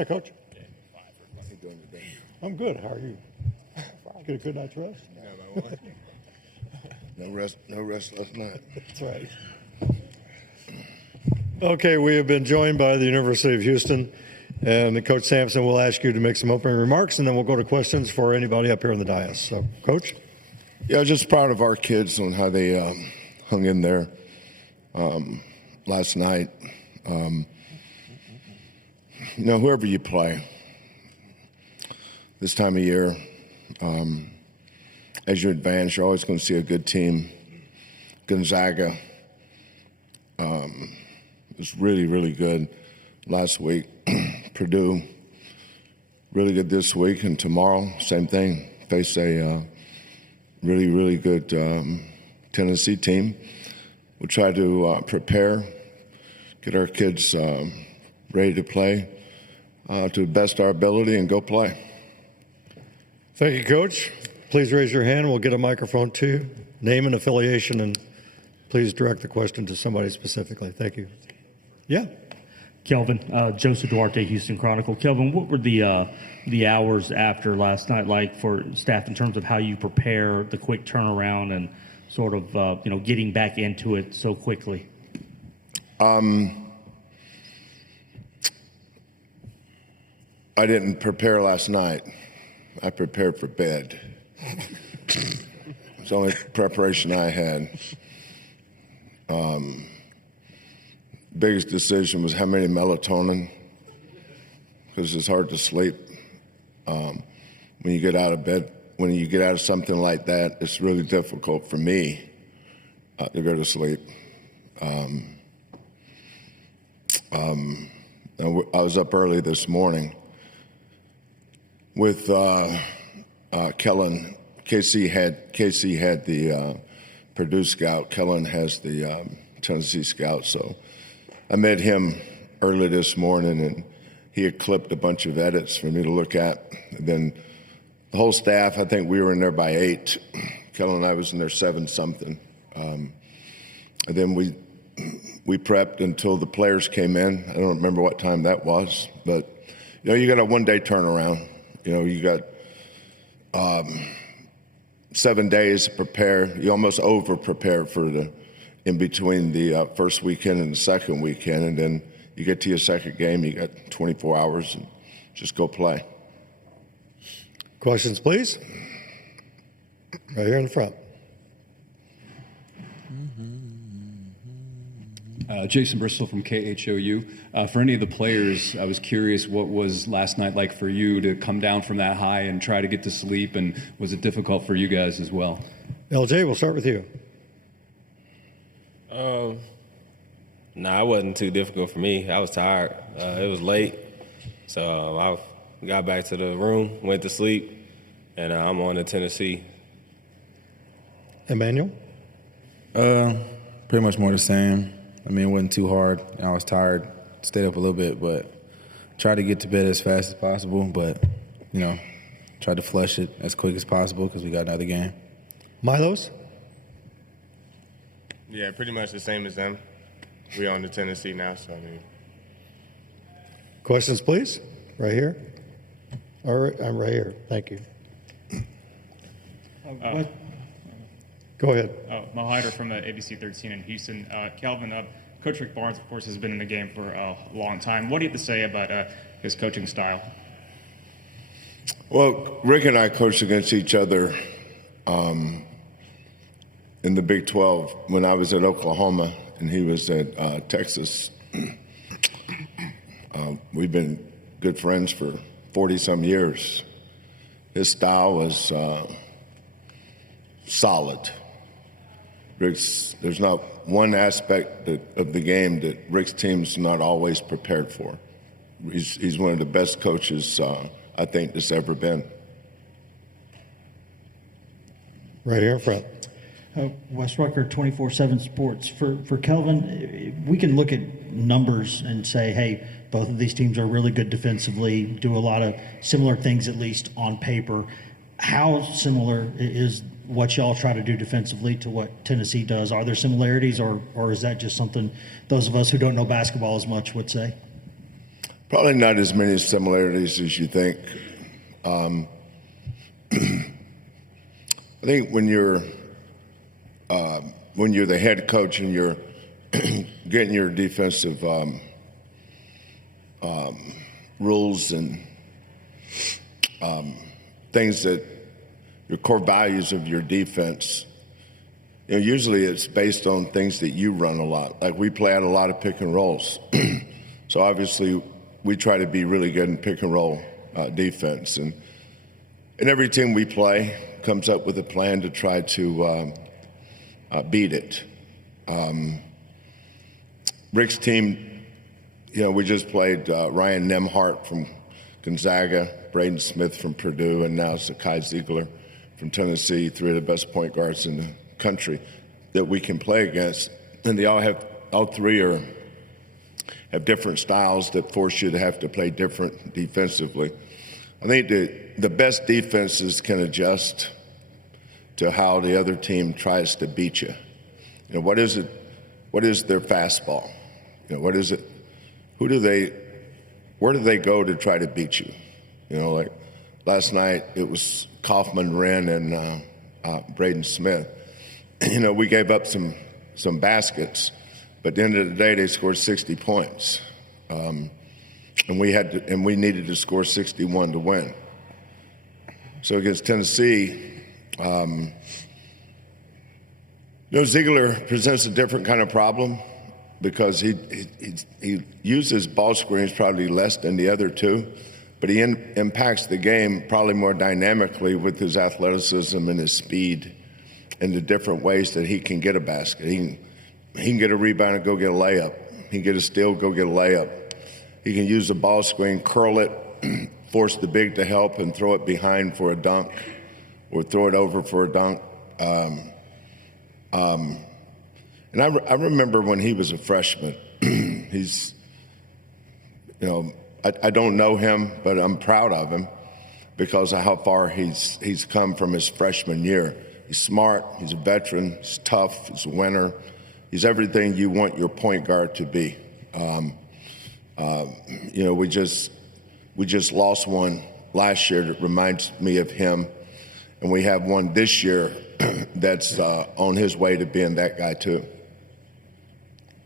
Hi, Coach. I'm good. How are you? Get a good night's rest? No rest last night. That's right. Okay, we have been joined by the University of Houston, and Coach Sampson will ask you to make some opening remarks, and then we'll go to questions for anybody up here on the dais. So, Coach? Yeah, just proud of our kids on how they hung in there last night. Whoever you play this time of year, as you advance, you're always going to see a good team. Gonzaga was really, really good last week. Purdue, really good this week. And tomorrow, same thing. Face a really, really good Tennessee team. We'll try to prepare, get our kids ready to play to the best of our ability and go play. Thank you, Coach. Please raise your hand. We'll get a microphone to you. Name and affiliation, and please direct the question to somebody specifically. Thank you. Yeah. Kelvin, Joseph Duarte, Houston Chronicle. Kelvin, what were the hours after last night like for staff in terms of how you prepare the quick turnaround and sort of getting back into it so quickly? I didn't prepare last night. I prepared for bed. It's the only preparation I had. Biggest decision was how many melatonin, because it's hard to sleep. When you get out of bed, when you get out of something like that, it's really difficult for me to go to sleep. I was up early this morning with Kellen. Casey had the Purdue scout. Kellen has the Tennessee scout. So I met him early this morning, and he had clipped a bunch of edits for me to look at. And then the whole staff, I think we were in there by 8. Kellen and I was in there 7-something. And then we prepped until the players came in. I don't remember what time that was, but you got a one-day turnaround. You got 7 days to prepare. You almost over-prepare for in between the first weekend and the second weekend, and then you get to your second game, you got 24 hours, and just go play. Questions, please? Right here in the front. Jason Bristol from KHOU. For any of the players, I was curious, what was last night like for you to come down from that high and try to get to sleep, and was it difficult for you guys as well? LJ, we'll start with you. It wasn't too difficult for me. I was tired. It was late, so I got back to the room, went to sleep, and I'm on to Tennessee. Emmanuel? Pretty much more the same. It wasn't too hard. I was tired, stayed up a little bit, but tried to get to bed as fast as possible, but, tried to flush it as quick as possible because we got another game. Milos? Yeah, pretty much the same as them. We're on to Tennessee now, so Questions, please? Right here. All right, I'm right here. Thank you. Go ahead. Mo Hyder from the ABC 13 in Houston. Calvin, Coach Rick Barnes, of course, has been in the game for a long time. What do you have to say about his coaching style? Well, Rick and I coached against each other in the Big 12 when I was at Oklahoma and he was at Texas. We've been good friends for 40-some years. His style was solid. There's not one aspect of the game that Rick's team's not always prepared for. He's one of the best coaches I think that's ever been. Right here in front. Wes Rucker, 24/7 Sports. For Kelvin, we can look at numbers and say, hey, both of these teams are really good defensively, do a lot of similar things, at least on paper. How similar is what y'all try to do defensively to what Tennessee does? Are there similarities, or is that just something those of us who don't know basketball as much would say? Probably not as many similarities as you think. I think when you're the head coach and you're getting your defensive rules and things that your core values of your defense, usually it's based on things that you run a lot. Like we play out a lot of pick and rolls. So obviously we try to be really good in pick and roll defense. And every team we play comes up with a plan to try to beat it. Rick's team, we just played Ryan Nemhart from Gonzaga, Braden Smith from Purdue, and now it's Kai Ziegler from Tennessee, three of the best point guards in the country that we can play against. And they all three have different styles that force you to have to play different defensively. I think the best defenses can adjust to how the other team tries to beat you. What is it? What is their fastball? What is it? Where do they go to try to beat you? Like last night it was Kaufman, Wren, and Braden Smith. We gave up some baskets, but at the end of the day they scored 60 points, and we needed to score 61 to win. So against Tennessee, Ziegler presents a different kind of problem because he uses ball screens probably less than the other two, but he impacts the game probably more dynamically with his athleticism and his speed and the different ways that he can get a basket. He can get a rebound and go get a layup. He can get a steal, go get a layup. He can use the ball screen, curl it, force the big to help, and throw it behind for a dunk or throw it over for a dunk. And I remember when he was a freshman, he's, I don't know him, but I'm proud of him because of how far he's come from his freshman year. He's smart, he's a veteran, he's tough, he's a winner. He's everything you want your point guard to be. We just lost one last year that reminds me of him, and we have one this year that's on his way to being that guy too.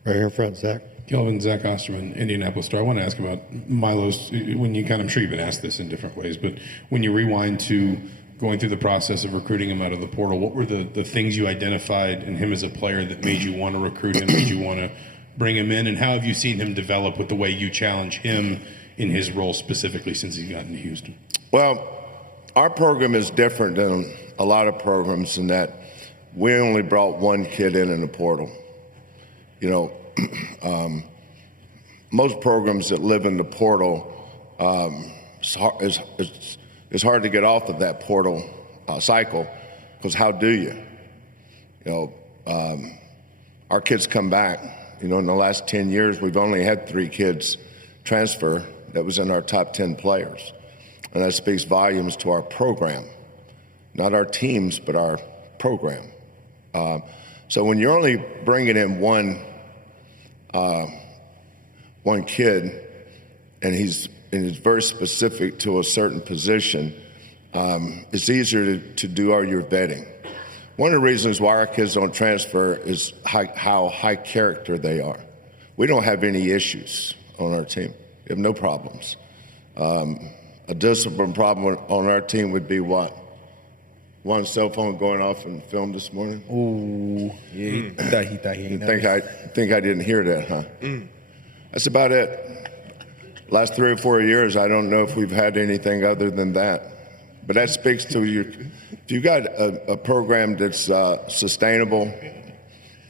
Right here in front, Zach. Kelvin, Zach Osterman, Indianapolis Star. I want to ask about Milo's, I'm sure you've been asked this in different ways, but when you rewind to going through the process of recruiting him out of the portal, what were the things you identified in him as a player that made you want to recruit him, made you want to bring him in, and how have you seen him develop with the way you challenge him in his role specifically since he's gotten to Houston? Well, our program is different than a lot of programs in that we only brought one kid in the portal. Most programs that live in the portal, it's hard to get off of that portal cycle because how do you? Our kids come back. In the last 10 years, we've only had 3 kids transfer that was in our top 10 players. And that speaks volumes to our program, not our teams, but our program. So when you're only bringing in one kid, and he's very specific to a certain position, it's easier to do all your vetting. One of the reasons why our kids don't transfer is how high character they are. We don't have any issues on our team. We have no problems. A discipline problem on our team would be what? One cell phone going off in film this morning? Oh, yeah. He thought he think I didn't hear that, huh? That's about it. Last 3 or 4 years, I don't know if we've had anything other than that. But that speaks to you. If you've got a program that's sustainable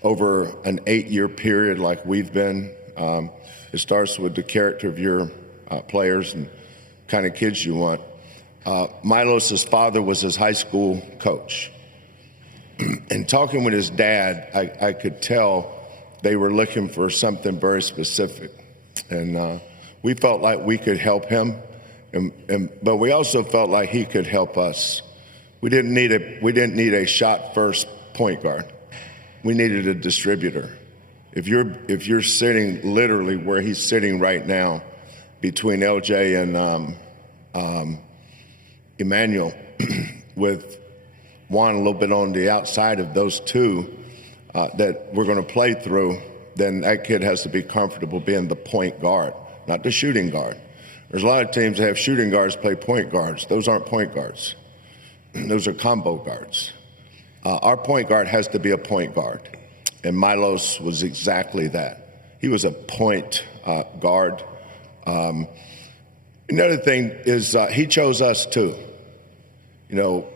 over an 8-year period like we've been, it starts with the character of your players and kind of kids you want. Milos' father was his high school coach. And talking with his dad, I could tell they were looking for something very specific. And we felt like we could help him, but we also felt like he could help us. We didn't need a shot first point guard. We needed a distributor. If you're sitting literally where he's sitting right now, between LJ and Emmanuel, with Juan a little bit on the outside of those two that we're going to play through, then that kid has to be comfortable being the point guard, not the shooting guard. There's a lot of teams that have shooting guards play point guards. Those aren't point guards. Those are combo guards. Our point guard has to be a point guard, and Milos was exactly that. He was a point guard. Another thing is he chose us too. You know,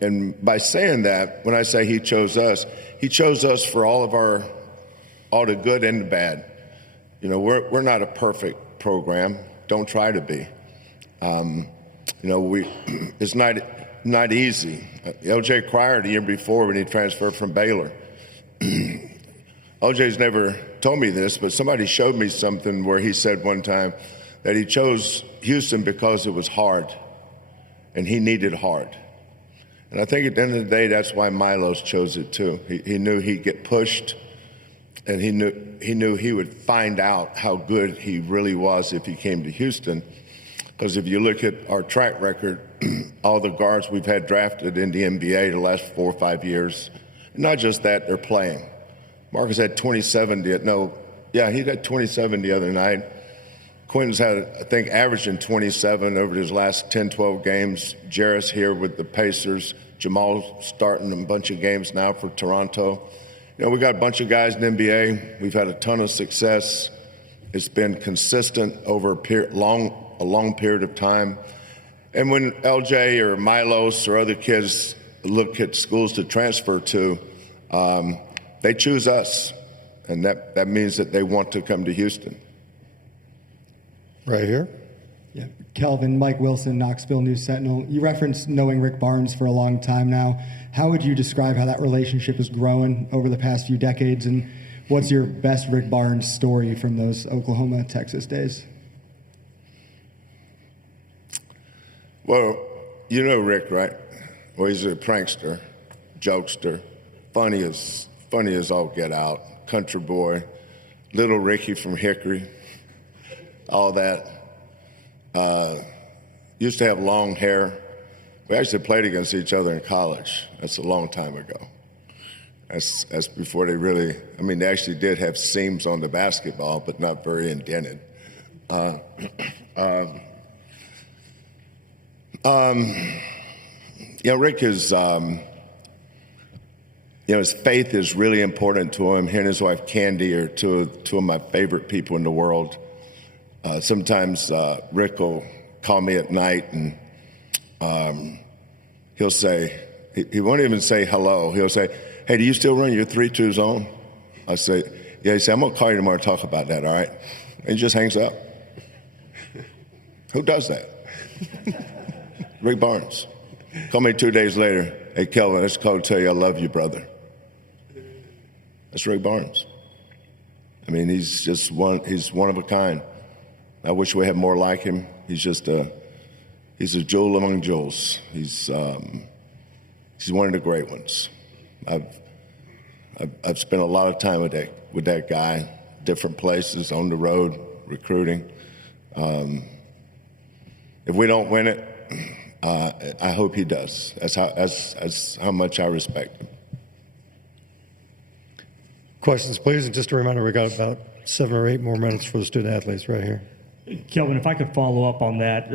and by saying that, when I say he chose us for all the good and the bad. You know, we're not a perfect program. Don't try to be. You know, it's not easy. LJ Cryer the year before when he transferred from Baylor. LJ's never told me this, but somebody showed me something where he said one time that he chose Houston because it was hard, and he needed hard. And I think at the end of the day, that's why Milos chose it too. He knew he'd get pushed, and he knew he would find out how good he really was if he came to Houston. Because if you look at our track record, all the guards we've had drafted in the NBA the last 4 or 5 years, not just that, they're playing. Marcus had 27. He had 27 the other night. Quentin's had, I think, averaging 27 over his last 10, 12 games. Jarris here with the Pacers. Jamal starting a bunch of games now for Toronto. You know, we got a bunch of guys in the NBA. We've had a ton of success. It's been consistent over a long period of time. And when LJ or Milos or other kids look at schools to transfer to, they choose us. And that means that they want to come to Houston. Right here. Yeah, Kelvin, Mike Wilson, Knoxville News Sentinel. You referenced knowing Rick Barnes for a long time now. How would you describe how that relationship has grown over the past few decades, and what's your best Rick Barnes story from those Oklahoma, Texas days? Well, you know Rick, right? Well, he's a prankster, jokester, funny as all get out, country boy, little Ricky from Hickory, all that. Used to have long hair. We actually played against each other in college. That's a long time ago. That's before they actually did have seams on the basketball, but not very indented. Rick is, his faith is really important to him. He and his wife Candy are two of my favorite people in the world. Sometimes Rick will call me at night and he'll say, he won't even say hello. He'll say, "Hey, do you still run your 3-2 zone?" I say, "Yeah." He said, "I'm going to call you tomorrow to talk about that, all right?" And he just hangs up. Who does that? Rick Barnes. Call me 2 days later. "Hey, Kelvin, let's call to tell you I love you, brother." That's Rick Barnes. I mean, he's one of a kind. I wish we had more like him. He's a jewel among jewels. He's one of the great ones. I've spent a lot of time with that guy, different places, on the road, recruiting. If we don't win it, I hope he does. That's how much I respect him. Questions, please. And just a reminder, we got about 7 or 8 more minutes for the student athletes right here. Kelvin, if I could follow up on that,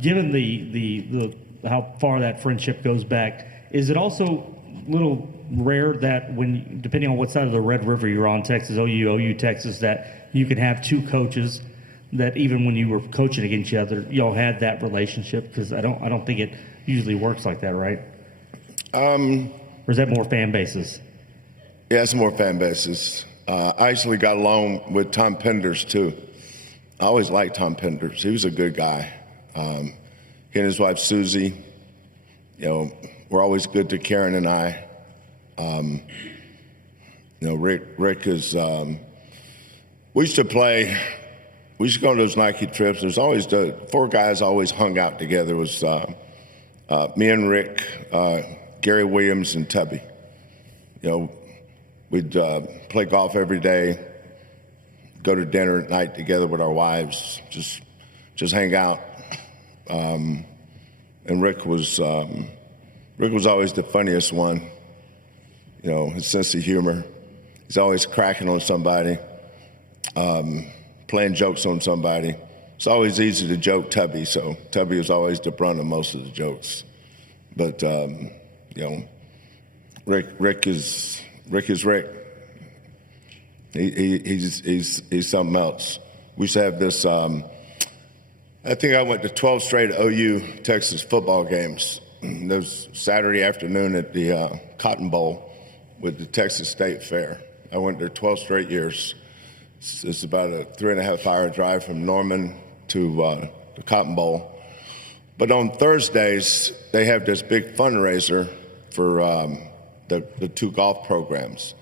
given the how far that friendship goes back, is it also a little rare that when, depending on what side of the Red River you're on, Texas, OU, Texas, that you can have 2 coaches that even when you were coaching against each other, y'all had that relationship? Because I don't think it usually works like that, right? Or is that more fan bases? Yeah, it's more fan bases. I actually got along with Tom Penders too. I always liked Tom Penders. He was a good guy. He and his wife Susie, were always good to Karen and I. Rick is. We used to go on those Nike trips. There's always 4 guys always hung out together. It was me and Rick, Gary Williams, and Tubby. We'd play golf every day, go to dinner at night together with our wives, just hang out. And Rick was always the funniest one. You know, his sense of humor. He's always cracking on somebody, playing jokes on somebody. It's always easy to joke Tubby, so Tubby was always the brunt of most of the jokes. But you know, Rick is Rick. He's something else. We used to have this. I think I went to 12 straight OU Texas football games. There was Saturday afternoon at the Cotton Bowl with the Texas State Fair. I went there 12 straight years. It's about a 3.5-hour drive from Norman to the Cotton Bowl. But on Thursdays, they have this big fundraiser for the two golf programs,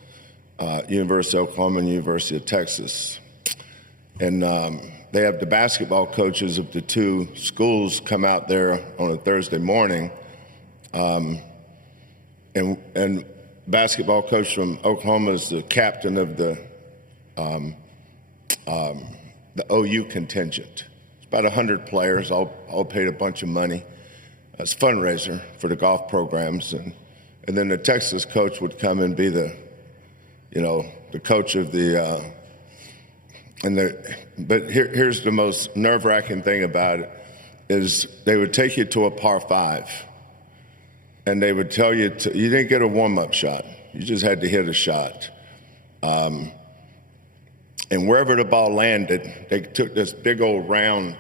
University of Oklahoma and University of Texas. And they have the basketball coaches of the two schools come out there on a Thursday morning. And basketball coach from Oklahoma is the captain of the OU contingent. It's about 100 players, all paid a bunch of money. It's a fundraiser for the golf programs. And then the Texas coach would come and be the coach of the but here's the most nerve-wracking thing about it is they would take you to a par 5, and they would tell you you didn't get a warm-up shot. You just had to hit a shot. And wherever the ball landed, they took this big old round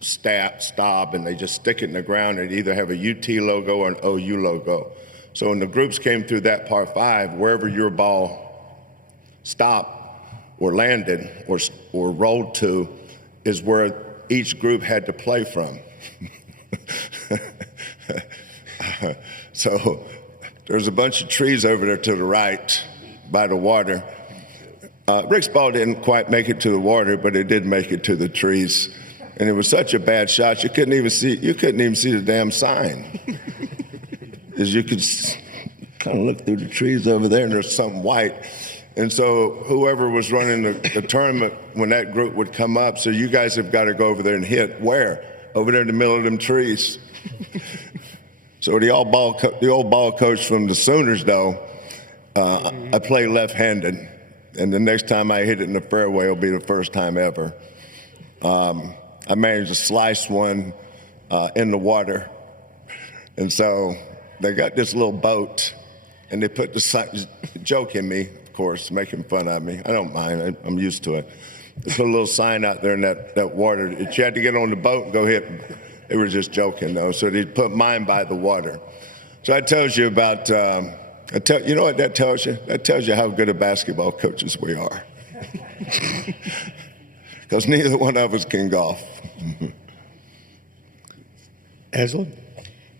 stop, and they just stick it in the ground and either have a UT logo or an OU logo. So when the groups came through that par 5, wherever your ball stopped or landed or rolled to is where each group had to play from. So there's a bunch of trees over there to the right by the water. Rick's ball didn't quite make it to the water, but it did make it to the trees. And it was such a bad shot, you couldn't even see the damn sign. As you could kind of look through the trees over there, and there's something white. And so whoever was running the tournament, when that group would come up, so you guys have got to go over there and hit. Where? Over there in the middle of them trees. So the old ball coach from the Sooners, though, I play left-handed. And the next time I hit it in the fairway will be the first time ever. I managed to slice one in the water. And so they got this little boat, and they put the sign, joking me, of course, making fun of me. I don't mind. I'm used to it. They put a little sign out there in that water. If you had to get on the boat and go hit, they were just joking, though. So they put mine by the water. So that tells you about, you know what that tells you? That tells you how good of basketball coaches we are. Because neither one of us can golf. Angela?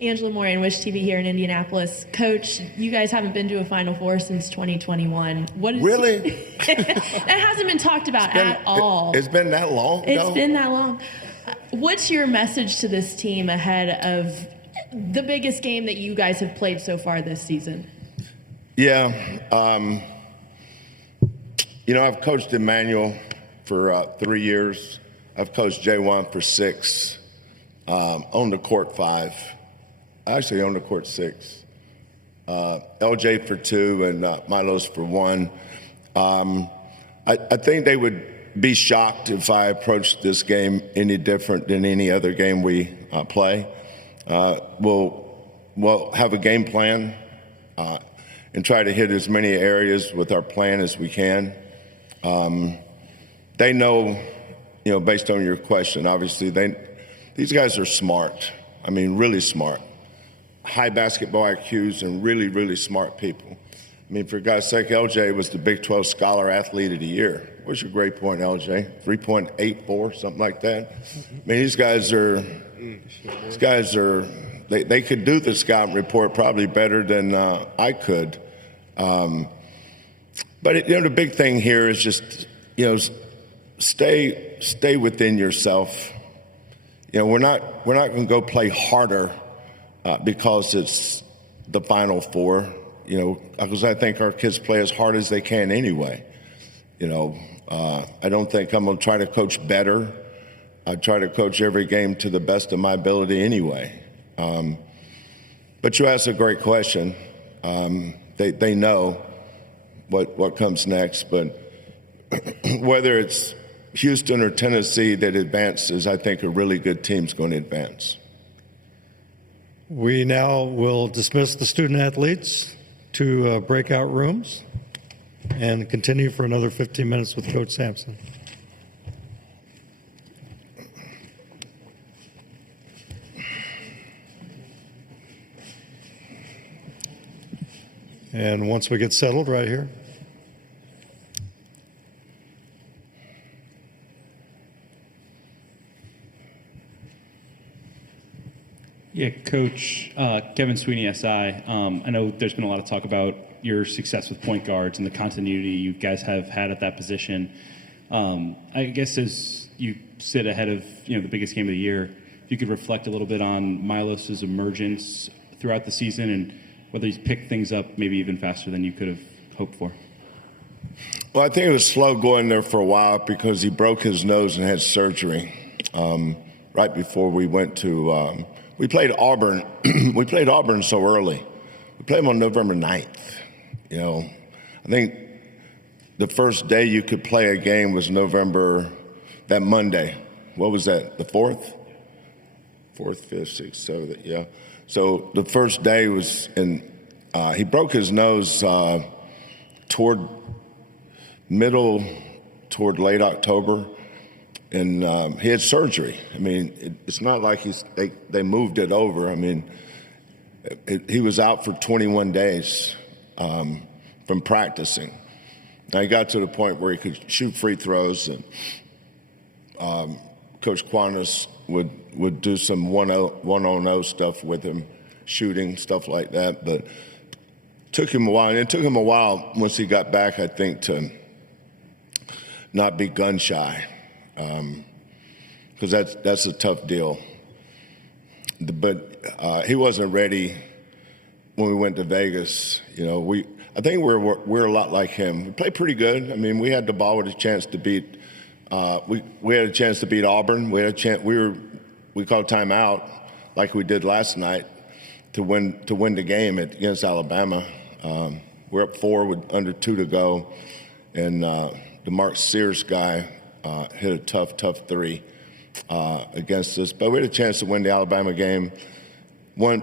Angela Moran, Wish TV here in Indianapolis. Coach, you guys haven't been to a Final Four since 2021. Really? That hasn't been talked about at all. It's been that long? It's been that long. What's your message to this team ahead of the biggest game that you guys have played so far this season? Yeah. I've coached Emmanuel for 3 years. I've coached J1 for 6. On the court 5. Actually, on the court 6. LJ for 2 and Milos for 1. I think they would be shocked if I approached this game any different than any other game we play. We'll have a game plan and try to hit as many areas with our plan as we can. They know, based on your question, obviously, these guys are smart. I mean, really smart. High basketball IQs and really, really smart people. I mean, for God's sake, LJ was the Big 12 Scholar Athlete of the Year. What's your grade point, LJ? 3.84, something like that? I mean, these guys are, they could do the scouting report probably better than I could. But, the big thing here is just, stay within yourself. We're not going to go play harder because it's the Final Four, because I think our kids play as hard as they can anyway. I don't think I'm going to try to coach better. I try to coach every game to the best of my ability anyway. But you asked a great question. They know what comes next, but whether it's Houston or Tennessee that advances, I think a really good team's going to advance. We now will dismiss the student athletes to breakout rooms and continue for another 15 minutes with Coach Sampson. And once we get settled right here. Yeah, Coach Kevin Sweeney, SI. I know there's been a lot of talk about your success with point guards and the continuity you guys have had at that position. I guess as you sit ahead of the biggest game of the year, if you could reflect a little bit on Milos's emergence throughout the season and whether he's picked things up maybe even faster than you could have hoped for. Well, I think it was slow going there for a while because he broke his nose and had surgery right before we went to. We played Auburn. We played Auburn so early. We played them on November 9th. I think the first day you could play a game was that Monday. What was that? The 4th? 4th, 5th, 6th, 7th, yeah. So the first day was he broke his nose toward late October. And he had surgery. I mean, it's not like they moved it over. I mean, he was out for 21 days from practicing. Now he got to the point where he could shoot free throws, and Coach Quantas would do some one-on-0 stuff with him, shooting, stuff like that. But it took him a while. And it took him a while once he got back, I think, to not be gun shy. Because that's a tough deal. But he wasn't ready when we went to Vegas. I think we're a lot like him. We played pretty good. I mean, we had the ball with a chance to beat. We had a chance to beat Auburn. We had a chance. We called timeout like we did last night to win the game against Alabama. We're up 4 with under 2 to go, and the Mark Sears guy hit a tough 3 against us. But we had a chance to win the Alabama game,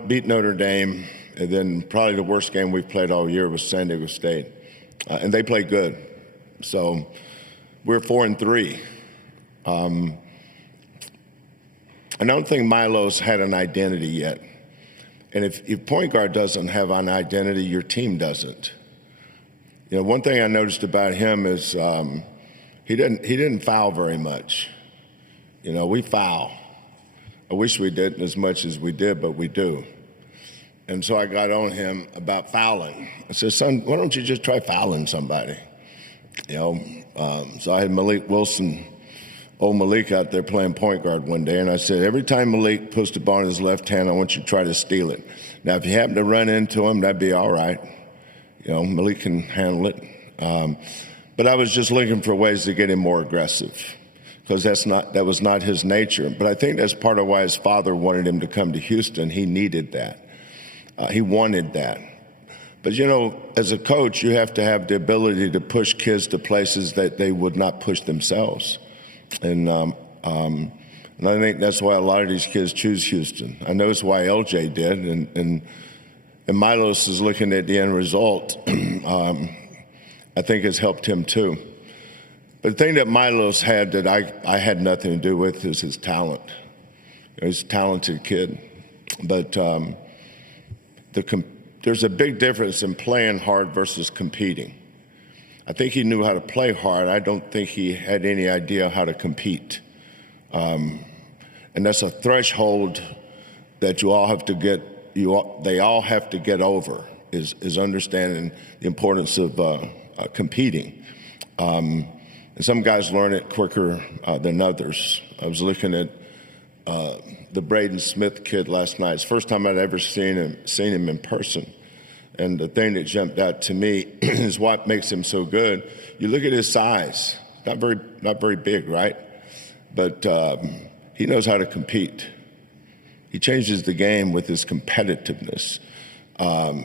beat Notre Dame, and then probably the worst game we've played all year was San Diego State. And they played good. So we're 4-3. I don't think Milo's had an identity yet. And if point guard doesn't have an identity, your team doesn't. One thing I noticed about him is he didn't foul very much. We foul. I wish we didn't as much as we did, but we do. And so I got on him about fouling. I said, son, why don't you just try fouling somebody? So I had Malik Wilson, old Malik, out there playing point guard one day, and I said, every time Malik puts the ball in his left hand, I want you to try to steal it. Now, if you happen to run into him, that'd be all right. Malik can handle it. But I was just looking for ways to get him more aggressive because that was not his nature. But I think that's part of why his father wanted him to come to Houston. He needed that. He wanted that. But, as a coach, you have to have the ability to push kids to places that they would not push themselves. And I think that's why a lot of these kids choose Houston. I know it's why LJ did. And Milos is looking at the end result. I think has helped him too. But the thing that Milos had that I had nothing to do with is his talent. He's a talented kid. But there's a big difference in playing hard versus competing. I think he knew how to play hard. I don't think he had any idea how to compete. And that's a threshold that you all have to get. They all have to get over is understanding the importance of competing. And some guys learn it quicker than others. I was looking at the Braden Smith kid last night. It's the first time I'd ever seen him in person. And the thing that jumped out to me is what makes him so good. You look at his size, not very big, right? But he knows how to compete. He changes the game with his competitiveness.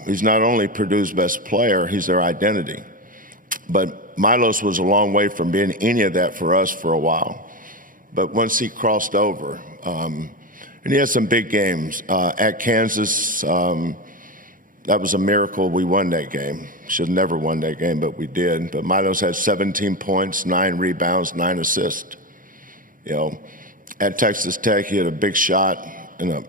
He's not only Purdue's best player, he's their identity. But Milos was a long way from being any of that for us for a while. But once he crossed over, and he had some big games. At Kansas, that was a miracle we won that game. Should have never won that game, but we did. But Milos had 17 points, 9 rebounds, 9 assists. You know, at Texas Tech, he had a big shot in an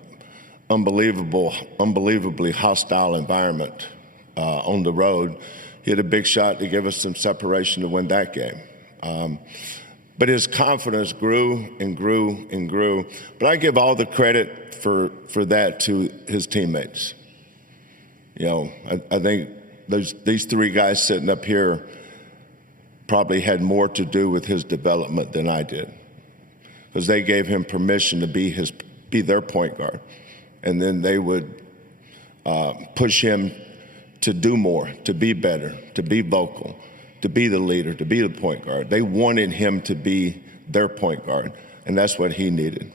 unbelievably hostile environment on the road. He had a big shot to give us some separation to win that game. But his confidence grew and grew and grew. But I give all the credit for that to his teammates. You know, I think these 3 guys sitting up here probably had more to do with his development than I did, because they gave him permission to be their point guard, and then they would push him to do more, to be better, to be vocal, to be the leader, to be the point guard. They wanted him to be their point guard, and that's what he needed.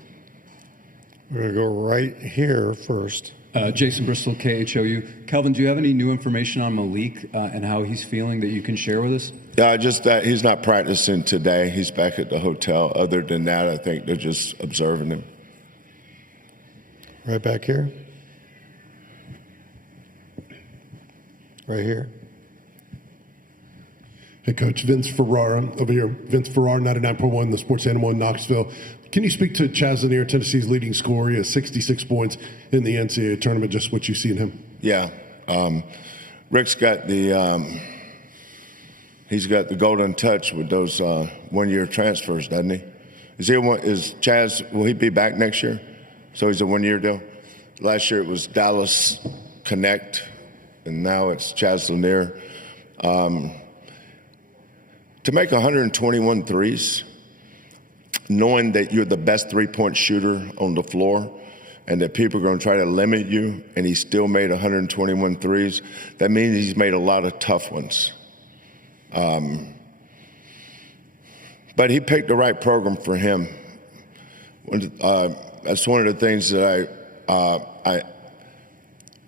We're going to go right here first. Jason Bristol, KHOU. Kelvin, do you have any new information on Malik and how he's feeling that you can share with us? Just that he's not practicing today. He's back at the hotel. Other than that, I think they're just observing him. Right back here. Right here. Hey, Coach. Vince Ferrara over here. Vince Ferrara, 99.1, the sports animal in Knoxville. Can you speak to Chaz Lanier, Tennessee's leading scorer? He has 66 points in the NCAA tournament. Just what you see in him. Yeah. Rick's got he's got the golden touch with those one-year transfers, doesn't he? Is Chaz, will he be back next year? So he's a one-year deal? Last year it was Dallas Connect, and now it's Chaz Lanier. To make 121 threes, knowing that you're the best three-point shooter on the floor and that people are going to try to limit you, and he still made 121 threes, that means he's made a lot of tough ones. But he picked the right program for him. That's one of the things that I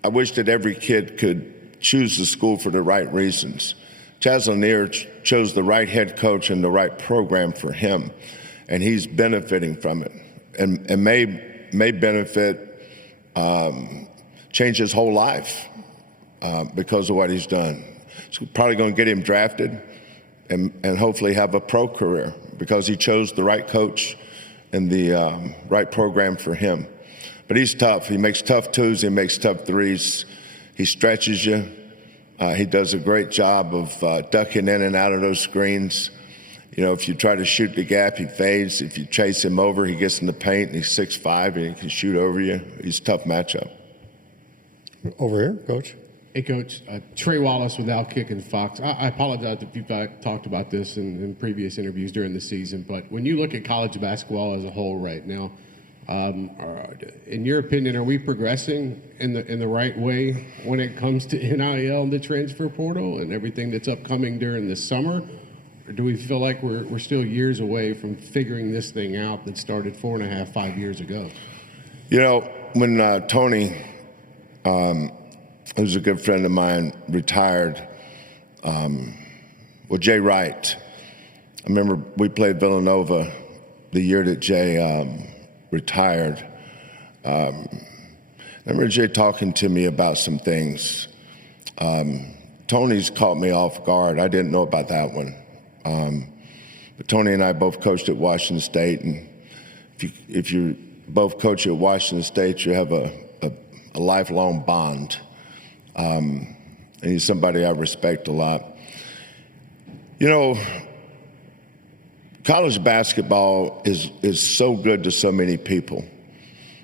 wish that every kid could choose the school for the right reasons. Chaz Lanier chose the right head coach and the right program for him, and he's benefiting from it, and may benefit, change his whole life because of what he's done. It's probably going to get him drafted and hopefully have a pro career because he chose the right coach and the right program for him. But he's tough. He makes tough twos. He makes tough threes. He stretches you. He does a great job of ducking in and out of those screens. You know, if you try to shoot the gap, he fades. If you chase him over, he gets in the paint, and he's 6'5", and he can shoot over you. He's a tough matchup. Over here, Coach. Hey, Coach. Trey Wallace with Outkick and Fox. I apologize if you've talked about this in previous interviews during the season, but when you look at college basketball as a whole right now, in your opinion, are we progressing in the right way when it comes to NIL and the transfer portal and everything that's upcoming during the summer? Or do we feel like we're still years away from figuring this thing out that started 4.5, 5 years ago? You know, when Tony, who's a good friend of mine, retired, Jay Wright, I remember we played Villanova the year that Jay retired. I remember Jay talking to me about some things. Tony's caught me off guard. I didn't know about that one. But Tony and I both coached at Washington State, and if you both coach at Washington State, you have a lifelong bond. And he's somebody I respect a lot. You know, college basketball is so good to so many people.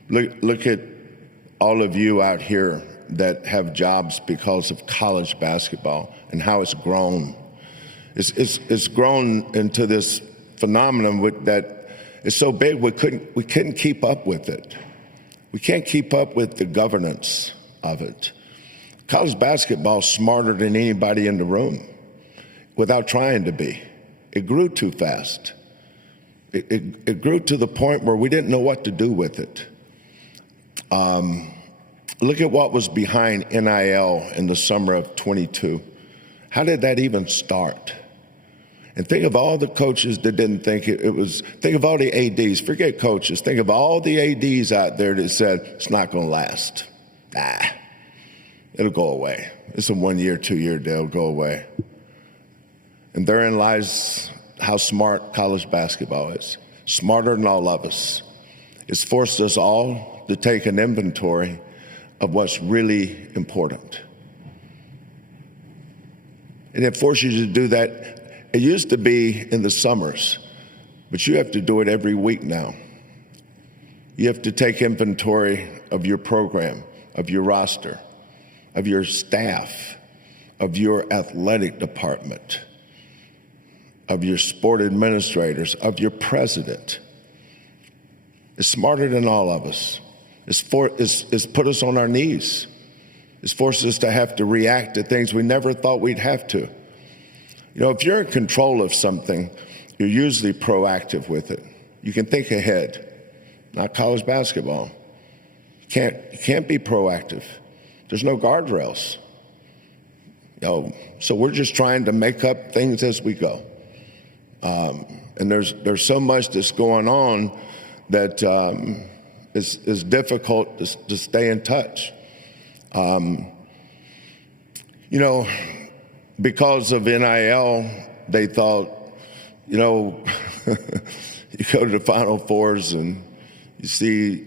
Look at all of you out here that have jobs because of college basketball and how it's grown. It's grown into this phenomenon that is so big we couldn't keep up with it. We can't keep up with the governance of it. College basketball is smarter than anybody in the room without trying to be. It grew too fast. It grew to the point where we didn't know what to do with it. Look at what was behind NIL in the summer of 22. How did that even start? And think of all the coaches that didn't think it was, think of all the ADs, forget coaches, think of all the ADs out there that said, it's not going to last. It'll go away. It's a 1 year, 2 year deal, it'll go away. And therein lies how smart college basketball is, smarter than all of us. It's forced us all to take an inventory of what's really important. And it forces you to do that. It used to be in the summers, but you have to do it every week now. You have to take inventory of your program, of your roster, of your staff, of your athletic department, of your sport administrators, of your president. It's smarter than all of us. It's put us on our knees. It's forced us to have to react to things we never thought we'd have to. You know, if you're in control of something, you're usually proactive with it. You can think ahead. Not college basketball. You can't be proactive. There's no guardrails. You know, so we're just trying to make up things as we go. And there's so much that's going on that is difficult to stay in touch. You know, because of NIL, they thought, you know, you go to the Final Fours and you see,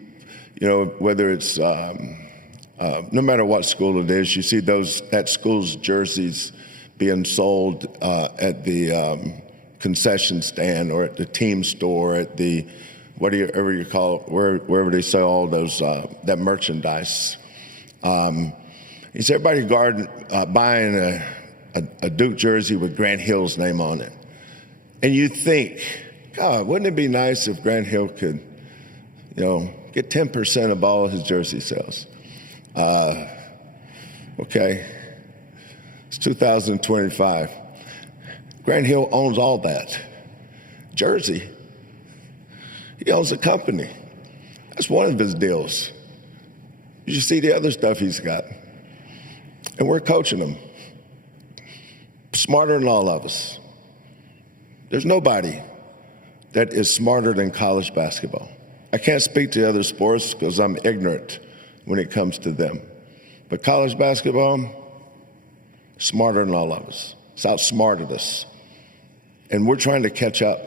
you know, whether it's no matter what school it is, you see that school's jerseys being sold at the concession stand or at the team store, at the whatever you call it, wherever they sell all those that merchandise. You see everybody buying a Duke jersey with Grant Hill's name on it, and you think, God, wouldn't it be nice if Grant Hill could, you know, get 10% of all his jersey sales? Okay, it's 2025. Grant Hill owns all that jersey. He owns a company. That's one of his deals. You should see the other stuff he's got. And we're coaching him. Smarter than all of us. There's nobody that is smarter than college basketball. I can't speak to other sports because I'm ignorant when it comes to them. But college basketball, smarter than all of us. It's outsmarted us. And we're trying to catch up.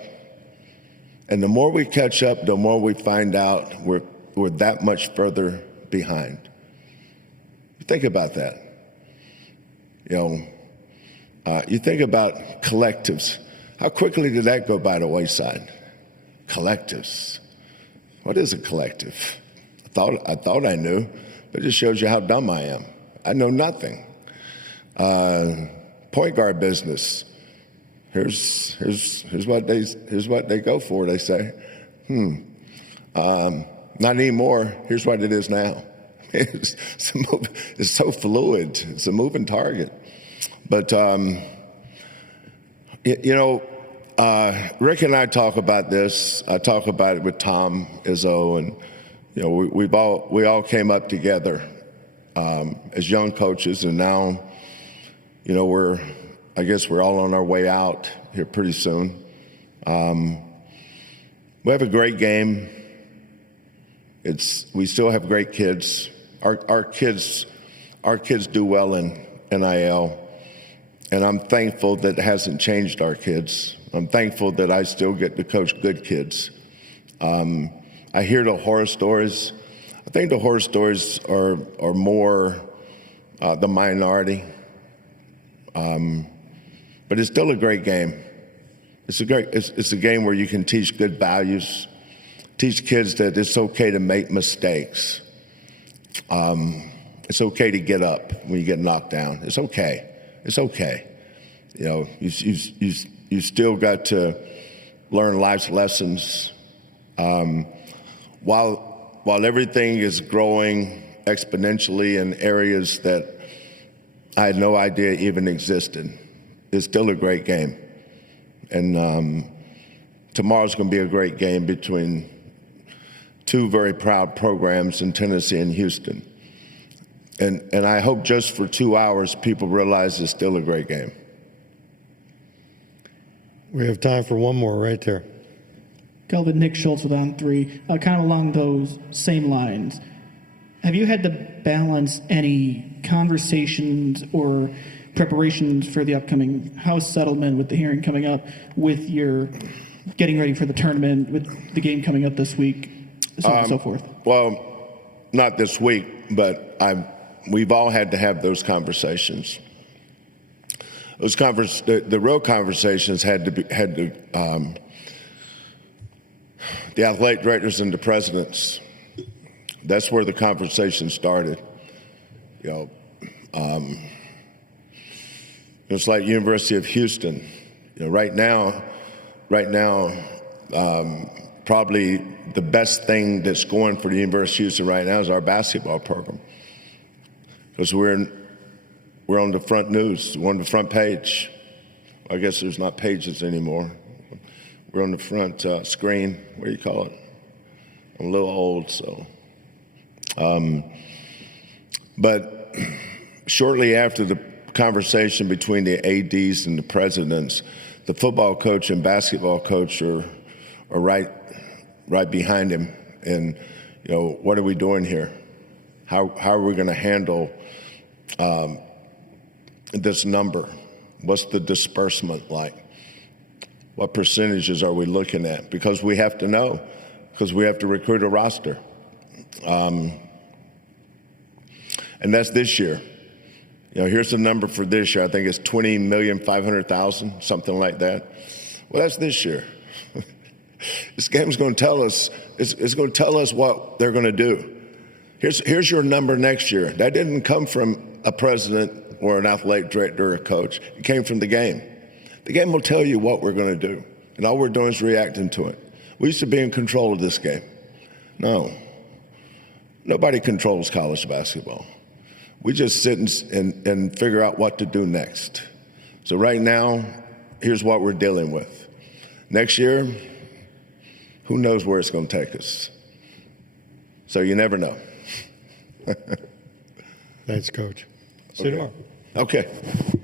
And the more we catch up, the more we find out we're that much further behind. Think about that. You know, you think about collectives. How quickly did that go by the wayside? Collectives. What is a collective? I thought I knew, but it just shows you how dumb I am. I know nothing. Point guard business. Here's what they go for. They say, not anymore. Here's what it is now. It's so fluid. It's a moving target. But you know, Rick and I talk about this. I talk about it with Tom Izzo, and you know, we all came up together as young coaches, and now, you know, I guess we're all on our way out here pretty soon. We have a great game. We still have great kids. Our kids do well in NIL, and I'm thankful that it hasn't changed our kids. I'm thankful that I still get to coach good kids. I hear the horror stories. I think the horror stories are more the minority. But it's still a great game. It's a game where you can teach good values, teach kids that it's okay to make mistakes. It's okay to get up when you get knocked down. It's okay. It's okay. You know, you still got to learn life's lessons. While everything is growing exponentially in areas that I had no idea even existed, it's still a great game. And tomorrow's going to be a great game between two very proud programs in Tennessee and Houston. And I hope just for 2 hours people realize it's still a great game. We have time for one more right there. Kelvin, Nick Schultz with On 3. Kind of along those same lines. Have you had to balance any conversations or preparations for the upcoming House settlement with the hearing coming up, with your getting ready for the tournament, with the game coming up this week, so on and so forth? Well, not this week, but we've all had to have those conversations. The real conversations had to the athletic directors and the presidents. That's where the conversation started. It's like University of Houston. Right now, probably the best thing that's going for the University of Houston right now is our basketball program, because we're on the front news, we're on the front page. I guess there's not pages anymore. We're on the front screen. What do you call it? I'm a little old, so. But shortly after the conversation between the ADs and the presidents, the football coach and basketball coach are right behind him. And, what are we doing here? How are we going to handle this number? What's the disbursement like? What percentages are we looking at? Because we have to know, because we have to recruit a roster. And that's this year. Here's the number for this year. I think it's $20,500,000, something like that. Well, that's this year. This game's going to tell us. It's going to tell us what they're going to do. Here's your number next year. That didn't come from a president or an athletic director or a coach. It came from the game. The game will tell you what we're going to do, and all we're doing is reacting to it. We used to be in control of this game. No. Nobody controls college basketball. We just sit and figure out what to do next. So right now, here's what we're dealing with. Next year, who knows where it's going to take us? So you never know. Thanks, Coach. See you tomorrow. Okay.